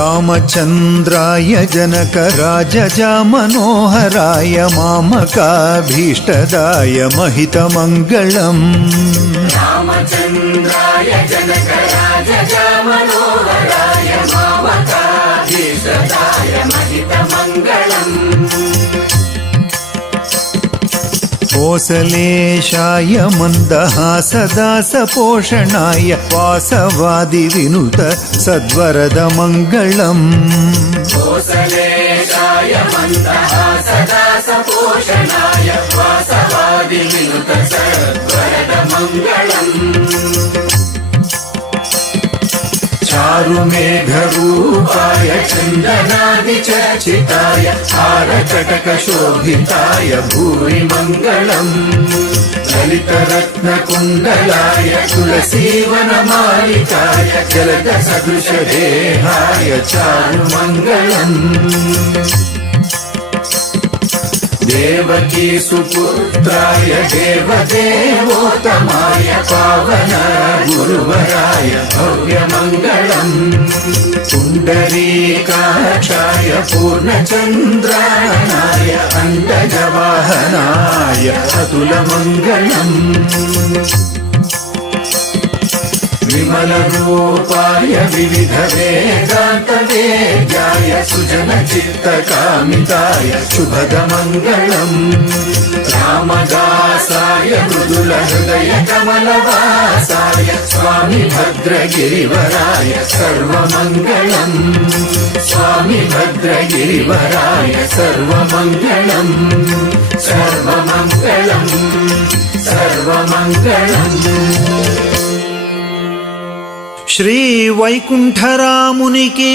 रामचन्द्राय जनकराजजामनोहराय मामकाभीष्टदाय महितमङ्गलम् रामचन्द्राय जनकराजजामनोहराय मामकाभीष्टदाय महितमङ्गलम् कोसलेशाय मन्दहासदासपोषणाय वासवादिविनुत सद्वरदमङ्गलम् कोसलेशाय मन्दहासदासपोषणाय वासवादिविनुत सद्वरदमङ्गलम् चारुमेघरूपाय चन्दनादिचर्चिताय हारकटकशोभिताय भूरि मङ्गलम् ललितरत्नकुण्डलाय तुलसीवनमालिकाय जलदसदृशदेहाय चारुमङ्गलम् देवकी सुपुत्राय देवदेवोत्तमाय पावन गुरुवराय भव्यमङ्गलम् पुण्डरीकाक्षाय पूर्णचन्द्रायणाय अण्डजवाहनाय अतुलमङ्गलम् विमलरूपाय विविधवेदान्तवेद्याय सुजनचित्तकामिताय शुभदमङ्गलम् रामदासाय मृदुलहृदयकमलवासाय स्वामी भद्रगिरिवराय सर्वमङ्गलम् स्वामी भद्रगिरिवराय सर्वमङ्गलम् सर्वमङ्गलम् सर्वमङ्गलम्। श्री वैकुंठरामुनि की